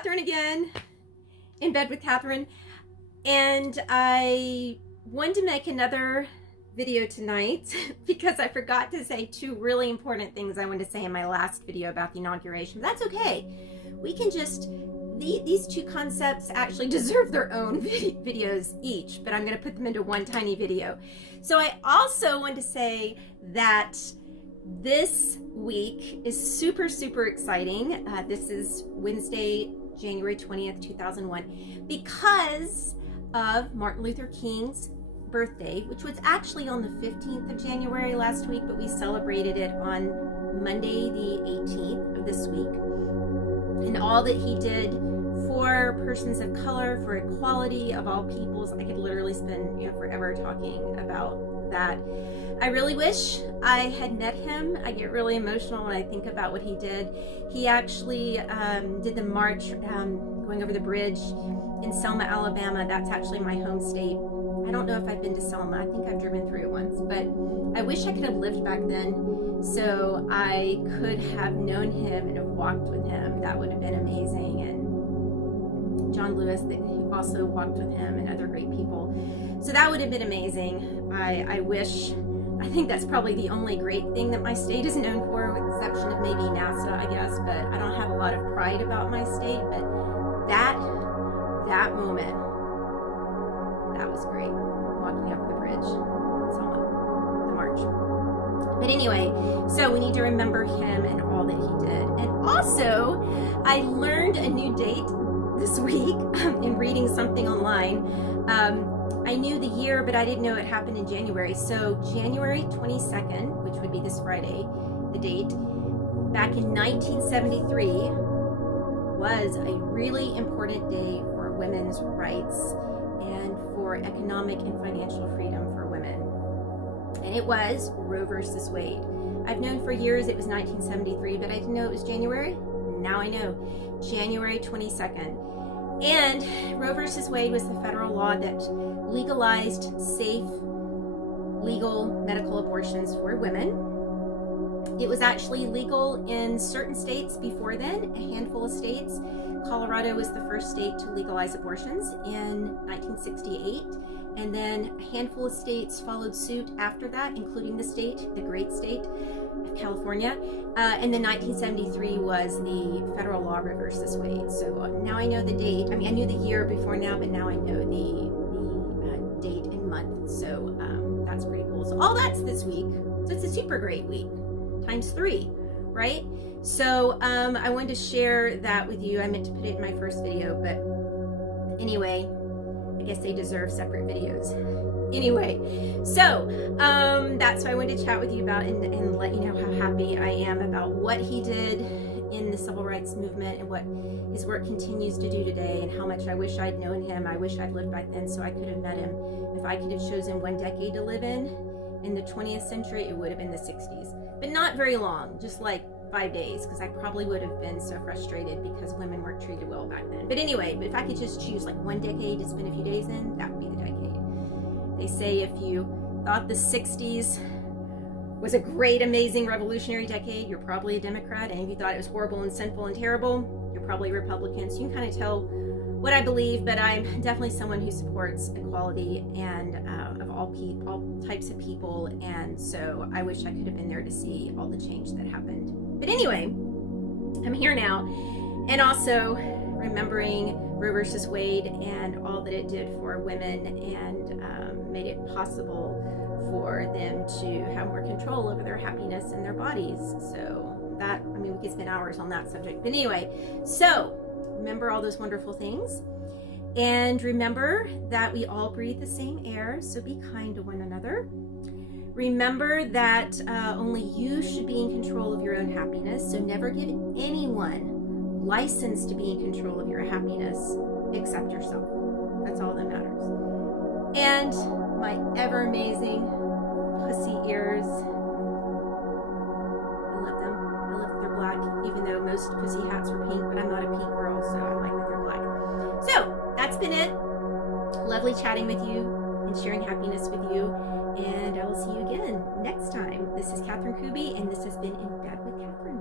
Kathryn again, in bed with Kathryn, and I wanted to make another video tonight because I forgot to say two really important things I wanted to say in my last video about the inauguration. But that's okay. We can just, these two concepts actually deserve their own videos each, but I'm going to put them into one tiny video. So I also want to say that this week is super, super exciting. This is Wednesday, January 20th, 2001, because of Martin Luther King's birthday, which was actually on the 15th of January last week, but we celebrated it on Monday, the 18th of this week. And all that he did for persons of color, for equality of all peoples. I could literally spend forever talking about that. I really wish I had met him. I get really emotional when I think about what he did. He actually did the march going over the bridge in Selma, Alabama. That's actually my home state. I don't know if I've been to Selma. I think I've driven through it once, but I wish I could have lived back then so I could have known him and have walked with him. That would have been amazing. And John Lewis, who also walked with him, and other great people. So that would have been amazing. I think that's probably the only great thing that my state is known for, with the exception of maybe NASA, I guess, but I don't have a lot of pride about my state. But that moment, that was great, walking over the bridge in Selma, the march. But anyway, so we need to remember him and all that he did. And also, I learned a new date this week in reading something online. I knew the year, but I didn't know it happened in January. So January 22nd, which would be this Friday, the date, back in 1973, was a really important day for women's rights and for economic and financial freedom for women. And it was Roe versus Wade. I've known for years it was 1973, but I didn't know it was January. Now I know. January 22nd. And Roe versus Wade was the federal law that legalized safe, legal medical abortions for women. It was actually legal in certain states before then, a handful of states. Colorado was the first state to legalize abortions in 1968, and then a handful of states followed suit after that, including the great state of California. And then 1973 was the federal law, Roe versus Wade. So now I know the date. I mean, I knew the year before now, but now I know the date and month. So that's pretty cool. So all that's this week. So it's a super great week, times 3, right? So I wanted to share that with you. I meant to put it in my first video, but anyway, I guess they deserve separate videos. Anyway, so that's what I wanted to chat with you about and let you know how happy I am about what he did in the civil rights movement and what his work continues to do today, and how much I wish I'd known him. I wish I'd lived back then so I could have met him. If I could have chosen one decade to live in the 20th century, it would have been the 60s. But not very long, just like 5 days, because I probably would have been so frustrated because women weren't treated well back then. But anyway, if I could just choose like one decade to spend a few days in, that would be the decade. They say if you thought the 60s was a great, amazing, revolutionary decade, you're probably a Democrat. And if you thought it was horrible and sinful and terrible, you're probably a Republican. So you can kind of tell what I believe, but I'm definitely someone who supports equality and of all types of people. And so I wish I could have been there to see all the change that happened. But anyway, I'm here now, and also remembering Roe versus Wade and all that it did for women, and made it possible for them to have more control over their happiness and their bodies. So that, I mean, we could spend hours on that subject. But anyway, so remember all those wonderful things. And remember that we all breathe the same air, so be kind to one another. Remember that only you should be in control of your own happiness, so never give anyone license to be in control of your happiness except yourself. That's all that matters. And my ever amazing pussy ears. I love them. I love that they're black, even though most pussy hats are pink, but I'm not a pink girl, so I like that they're black. So that's been it. Lovely chatting with you and sharing happiness with you. And I will see you again next time. This is Kathryn Kuby, and this has been In Bed with Kathryn.